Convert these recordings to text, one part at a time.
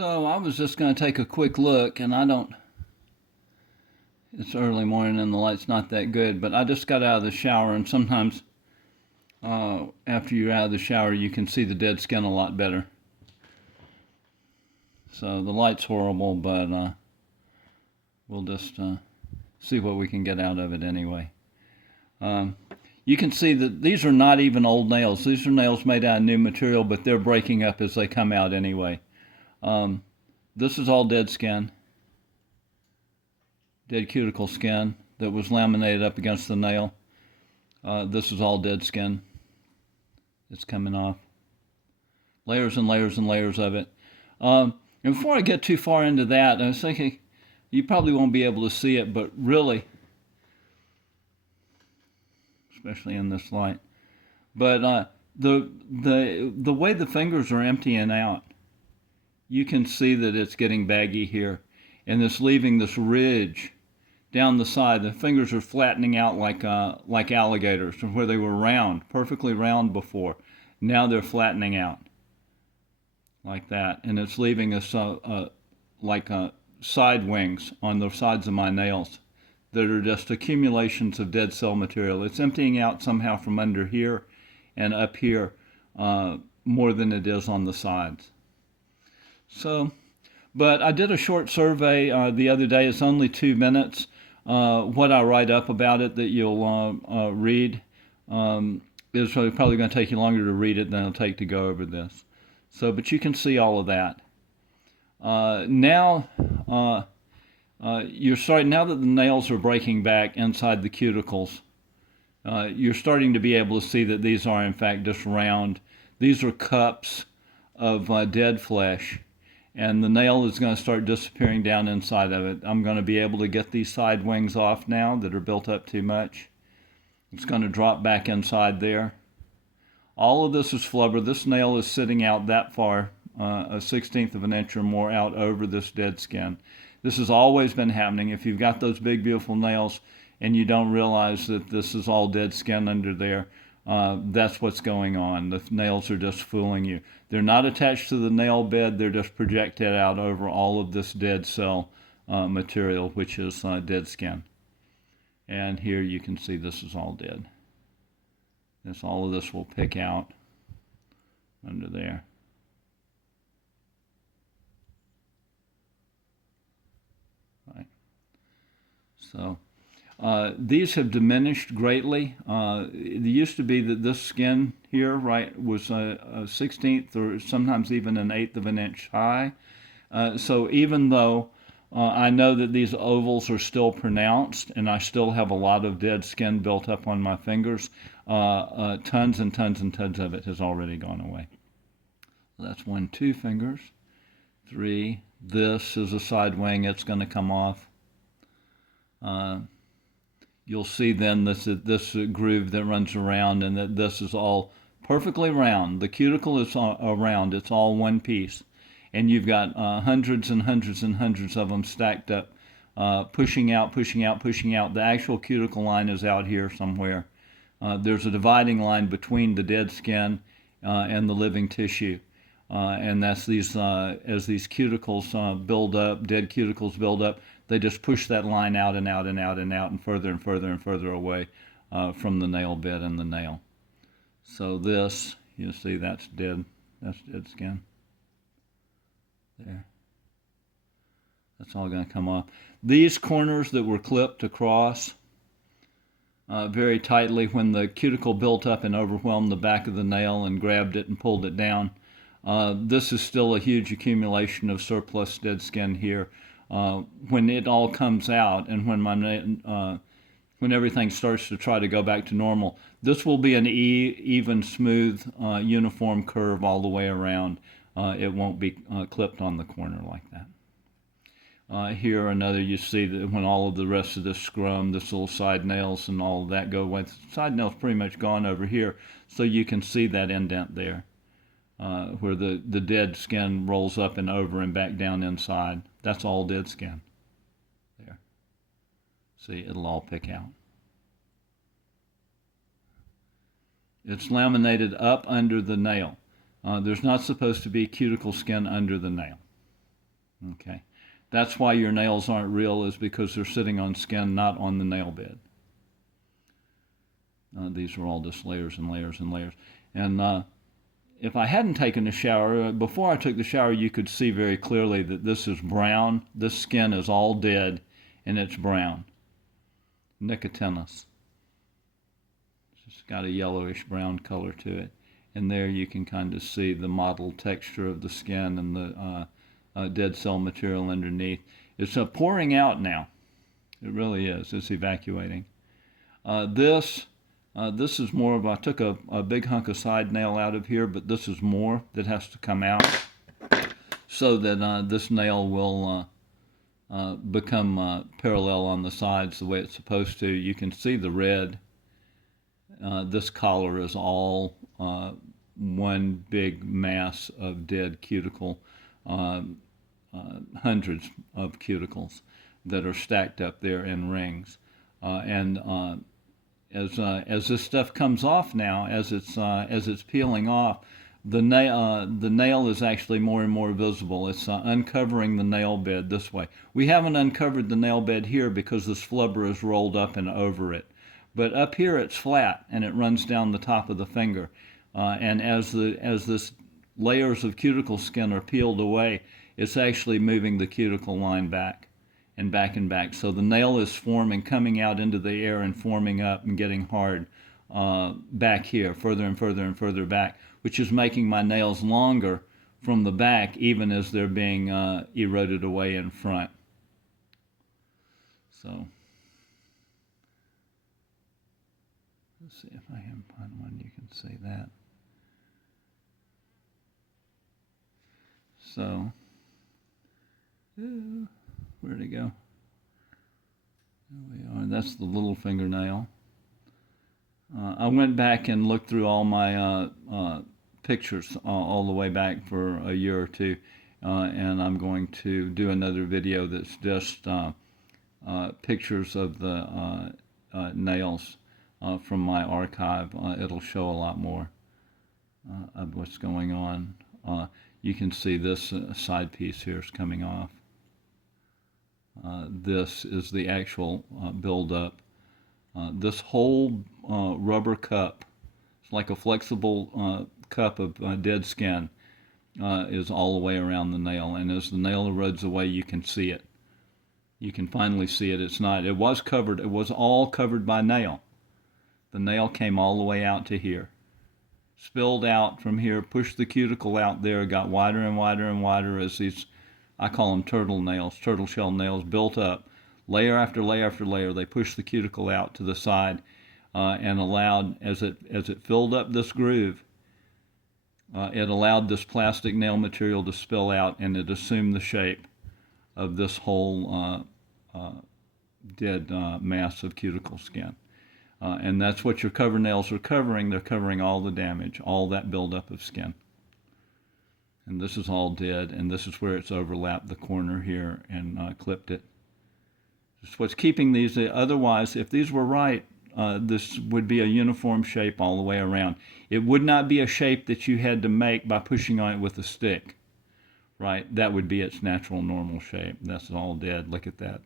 So I was just going to take a quick look, and it's early morning and the light's not that good, but I just got out of the shower, and sometimes after you're out of the shower, you can see the dead skin a lot better. So the light's horrible, but we'll just see what we can get out of it anyway. You can see that these are not even old nails. These are nails made out of new material, but they're breaking up as they come out anyway. This is all dead skin, dead cuticle skin that was laminated up against the nail. This is all dead skin. It's coming off. Layers and layers and layers of it. And before I get too far into that, I was thinking, you probably won't be able to see it, but really, especially in this light, but the way the fingers are emptying out, you can see that it's getting baggy here, and it's leaving this ridge down the side. The fingers are flattening out like alligators, where they were round, perfectly round before. Now they're flattening out like that, and it's leaving us side wings on the sides of my nails that are just accumulations of dead cell material. It's emptying out somehow from under here and up here more than it is on the sides. So, but I did a short survey the other day. It's only 2 minutes. What I write up about it that you'll read is probably going to take you longer to read it than it'll take to go over this. So, but you can see all of that. Now that the nails are breaking back inside the cuticles, you're starting to be able to see that these are in fact just round. These are cups of dead flesh, and the nail is going to start disappearing down inside of it. I'm going to be able to get these side wings off now that are built up too much. It's going to drop back inside there. All of this is flubber. This nail is sitting out that far, a 1/16 of an inch or more out over this dead skin. This has always been happening. If you've got those big, beautiful nails and you don't realize that this is all dead skin under there, that's what's going on. The nails are just fooling you. They're not attached to the nail bed. They're just projected out over all of this dead cell material, which is dead skin. And here you can see this is all dead. All of this will pick out under there. Right. So these have diminished greatly. It used to be that this skin here, right, was a 1/16 or sometimes even an 1/8 of an inch high. So even though I know that these ovals are still pronounced, and I still have a lot of dead skin built up on my fingers, tons and tons and tons of it has already gone away. So that's 1, 2 fingers, 3. This is a side wing. It's going to come off. You'll see then this groove that runs around, and that this is all perfectly round. The cuticle is round. It's all one piece. And you've got hundreds and hundreds and hundreds of them stacked up, pushing out, pushing out, pushing out. The actual cuticle line is out here somewhere. There's a dividing line between the dead skin and the living tissue. And that's as these cuticles build up, dead cuticles build up, they just push that line out and out and out and out and further and further and further away from the nail bed and the nail. So this, you see, that's dead skin. There. That's all going to come off. These corners that were clipped across very tightly when the cuticle built up and overwhelmed the back of the nail and grabbed it and pulled it down, this is still a huge accumulation of surplus dead skin here. When it all comes out and when everything starts to try to go back to normal, this will be an even, smooth, uniform curve all the way around. It won't be clipped on the corner like that. Here another, you see that when all of the rest of this scrum, this little side nails and all of that go away, the side nail's pretty much gone over here, so you can see that indent there where the dead skin rolls up and over and back down inside. That's all dead skin. There. See, it'll all pick out. It's laminated up under the nail. There's not supposed to be cuticle skin under the nail. Okay. That's why your nails aren't real, is because they're sitting on skin, not on the nail bed. These are all just layers and layers and layers. And if I hadn't taken a shower, before I took the shower, you could see very clearly that this is brown. This skin is all dead, and it's brown. Nicotinus. It's got a yellowish brown color to it. And there you can kind of see the mottled texture of the skin and the dead cell material underneath. It's pouring out now. It really is. It's evacuating. This is more of, I took a big hunk of side nail out of here, but this is more that has to come out so that this nail will become parallel on the sides the way it's supposed to. You can see the red. This collar is all one big mass of dead cuticle, hundreds of cuticles that are stacked up there in rings. As this stuff comes off now, as it's peeling off, the nail is actually more and more visible. It's uncovering the nail bed this way. We haven't uncovered the nail bed here because this flubber is rolled up and over it. But up here it's flat and it runs down the top of the finger. And as this layers of cuticle skin are peeled away, it's actually moving the cuticle line back and back and back. So the nail is forming, coming out into the air and forming up and getting hard back here, further and further and further back, which is making my nails longer from the back, even as they're being eroded away in front. So let's see if I can find one you can see that. So, where'd it go? There we are. That's the little fingernail. I went back and looked through all my pictures all the way back for a year or two, and I'm going to do another video that's just pictures of the nails from my archive. It'll show a lot more of what's going on. You can see this side piece here is coming off. This is the actual buildup. This whole rubber cup, it's like a flexible cup of dead skin, is all the way around the nail. And as the nail erodes away, you can see it. You can finally see it. It's not, it was covered, it was all covered by nail. The nail came all the way out to here. Spilled out from here, pushed the cuticle out there, got wider and wider and wider as these, I call them turtle nails, turtle shell nails, built up. Layer after layer after layer, they pushed the cuticle out to the side and allowed, as it filled up this groove, it allowed this plastic nail material to spill out, and it assumed the shape of this whole dead mass of cuticle skin. And that's what your cover nails are covering. They're covering all the damage, all that buildup of skin. And this is all dead, and this is where it's overlapped the corner here and clipped it. It's what's keeping these. Otherwise, if these were right, this would be a uniform shape all the way around. It would not be a shape that you had to make by pushing on it with a stick, right? That would be its natural, normal shape. That's all dead. Look at that.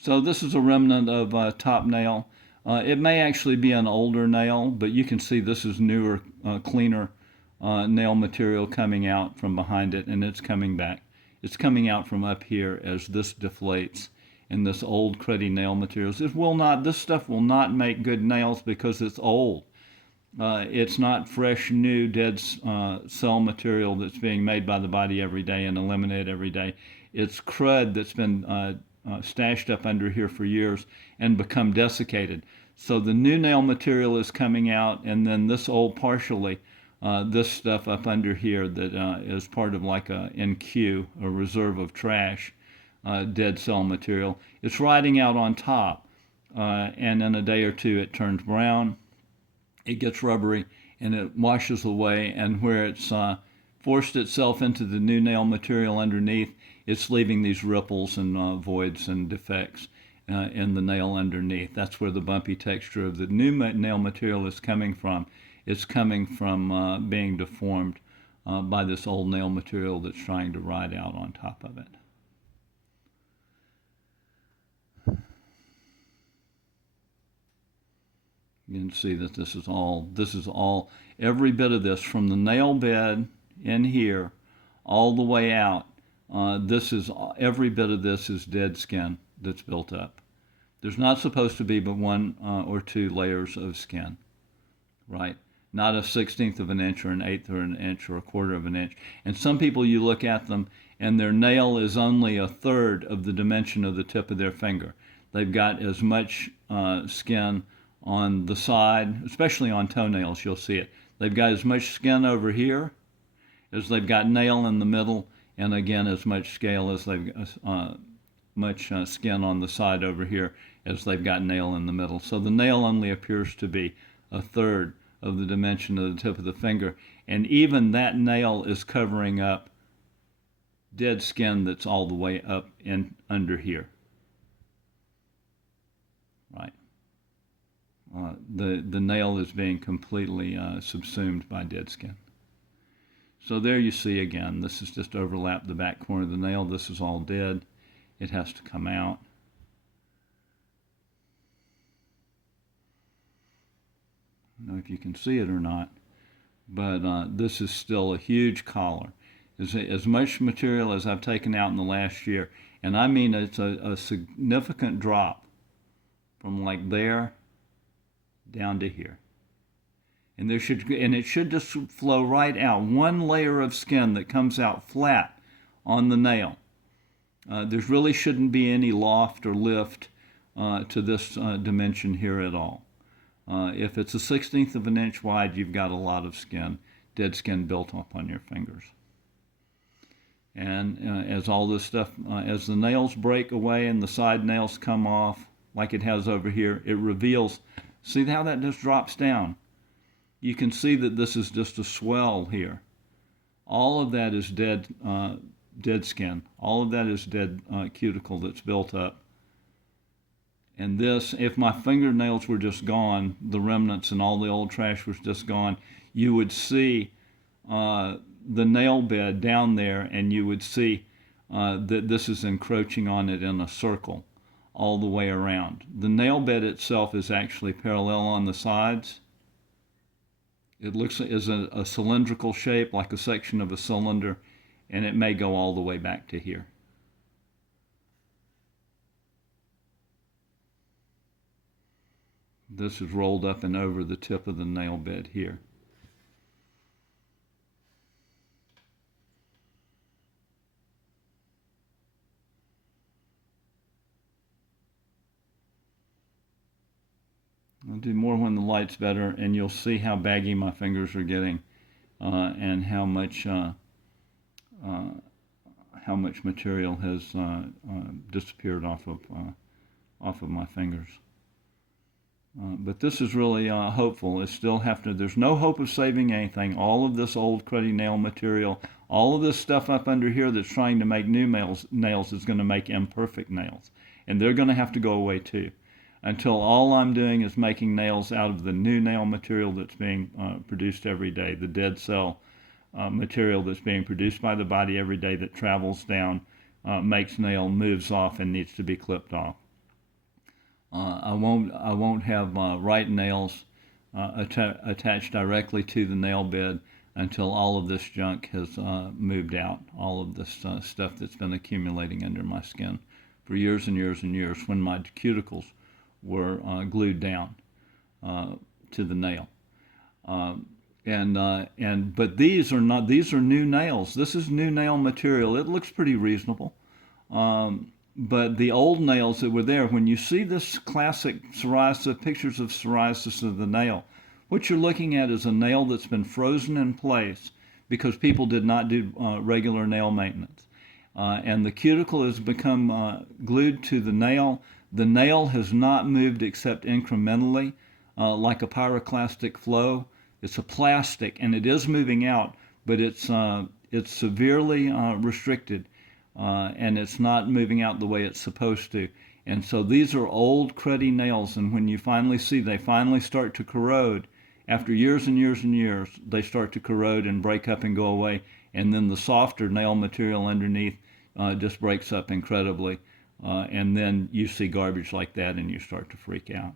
So this is a remnant of top nail. It may actually be an older nail, but you can see this is newer, cleaner nail material coming out from behind it, and it's coming back. It's coming out from up here as this deflates, and this old cruddy nail materials. This stuff will not make good nails because it's old. It's not fresh, new, dead cell material that's being made by the body every day and eliminated every day. It's crud that's been stashed up under here for years and become desiccated. So the new nail material is coming out, and then this old partially, this stuff up under here that is part of like a NQ, a reserve of trash, dead cell material. It's riding out on top, and in a day or two it turns brown, it gets rubbery, and it washes away, and where it's forced itself into the new nail material underneath, it's leaving these ripples and voids and defects. in the nail underneath. That's where the bumpy texture of the new nail material is coming from. It's coming from being deformed by this old nail material that's trying to ride out on top of it. You can see that this is all, every bit of this from the nail bed in here all the way out. Every bit of this is dead skin that's built up. There's not supposed to be but one or two layers of skin, right? Not a 1/16 of an inch or an eighth of an inch or a quarter of an inch. And some people, you look at them and their nail is only a third of the dimension of the tip of their finger. They've got as much skin on the side, especially on toenails, you'll see it. They've got as much skin over here as they've got nail in the middle, and again as much scale as they've much skin on the side over here as they've got nail in the middle. So the nail only appears to be a third of the dimension of the tip of the finger, and even that nail is covering up dead skin that's all the way up and under here, right? The nail is being completely subsumed by dead skin. So there you see again, this is just overlapped the back corner of the nail. This is all dead. It has to come out. I don't know if you can see it or not, but this is still a huge collar. As much material as I've taken out in the last year, and I mean it's a significant drop from like there down to here. And it should just flow right out. One layer of skin that comes out flat on the nail. There really shouldn't be any loft or lift to this dimension here at all. If it's a 1/16 of an inch wide, you've got a lot of skin, dead skin built up on your fingers. And as all this stuff, as the nails break away and the side nails come off, like it has over here, it reveals, see how that just drops down? You can see that this is just a swell here. All of that is dead skin. All of that is dead cuticle that's built up. And this, if my fingernails were just gone, the remnants and all the old trash was just gone, you would see the nail bed down there, and you would see that this is encroaching on it in a circle all the way around. The nail bed itself is actually parallel on the sides. It looks as a cylindrical shape, like a section of a cylinder, and it may go all the way back to here. This is rolled up and over the tip of the nail bed here. I'll do more when the light's better, and you'll see how baggy my fingers are getting, and how much material has disappeared off of my fingers. But this is really hopeful. It's still there's no hope of saving anything. All of this old cruddy nail material, all of this stuff up under here that's trying to make new nails is going to make imperfect nails, and they're going to have to go away too, until all I'm doing is making nails out of the new nail material that's being produced every day, the dead cell material that's being produced by the body every day that travels down, makes nail, moves off, and needs to be clipped off. I won't have right nails attached directly to the nail bed until all of this junk has moved out, all of this stuff that's been accumulating under my skin for years and years and years, when my cuticles were glued down to the nail. But these are new nails. This is new nail material. It looks pretty reasonable. But the old nails that were there, when you see this classic psoriasis, pictures of psoriasis of the nail, what you're looking at is a nail that's been frozen in place because people did not do regular nail maintenance. And the cuticle has become glued to the nail. The nail has not moved except incrementally, like a pyroclastic flow. It's a plastic, and it is moving out, but it's severely restricted. And it's not moving out the way it's supposed to. And so these are old cruddy nails, and when you finally see they finally start to corrode, after years and years and years, they start to corrode and break up and go away, and then the softer nail material underneath just breaks up incredibly, and then you see garbage like that and you start to freak out,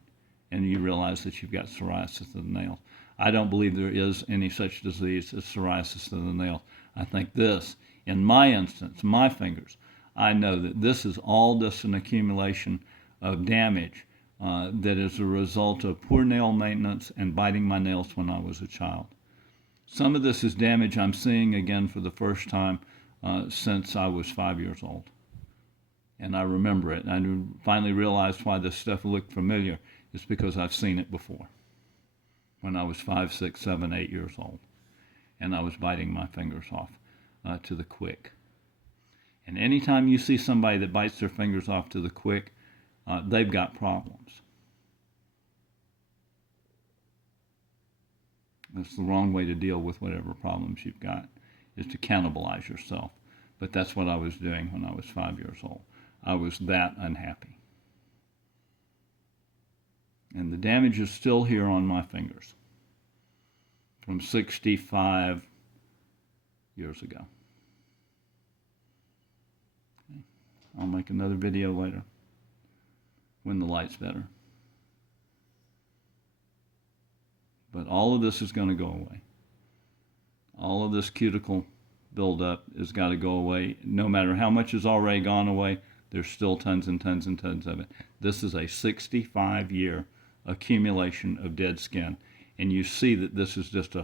and you realize that you've got psoriasis of the nail. I don't believe there is any such disease as psoriasis of the nail. I think this, in my instance, my fingers, I know that this is all just an accumulation of damage that is a result of poor nail maintenance and biting my nails when I was a child. Some of this is damage I'm seeing again for the first time since I was 5 years old. And I remember it. I finally realized why this stuff looked familiar. It's because I've seen it before when I was 5, 6, 7, 8 years old. And I was biting my fingers off to the quick. And anytime you see somebody that bites their fingers off to the quick, they've got problems. That's the wrong way to deal with whatever problems you've got, is to cannibalize yourself. But that's what I was doing when I was 5 years old. I was that unhappy. And the damage is still here on my fingers from 65 years ago. Okay. I'll make another video later when the light's better. But all of this is going to go away. All of this cuticle buildup has got to go away. No matter how much has already gone away, there's still tons and tons and tons of it. This is a 65-year accumulation of dead skin. And you see that this is just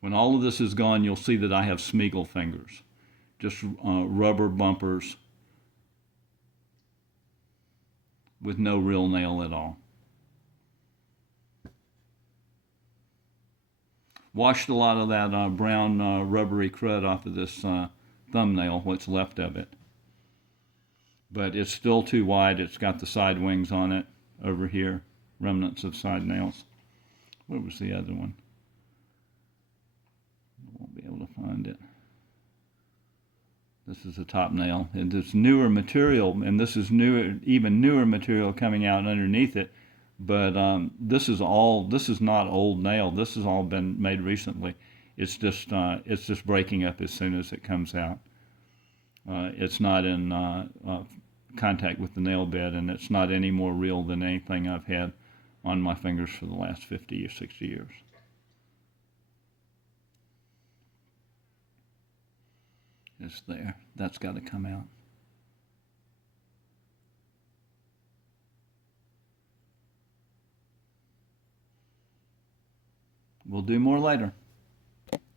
when all of this is gone, you'll see that I have Smeagol fingers. Just rubber bumpers with no real nail at all. Washed a lot of that brown rubbery crud off of this thumbnail, what's left of it. But it's still too wide. It's got the side wings on it over here, remnants of side nails. Where was the other one? I won't be able to find it. This is a top nail, and it's newer material, and this is newer, even newer material coming out underneath it. But this is not old nail. This has all been made recently. It's just breaking up as soon as it comes out. It's not in contact with the nail bed, and it's not any more real than anything I've had on my fingers for the last 50 or 60 years. It's there. That's got to come out. We'll do more later.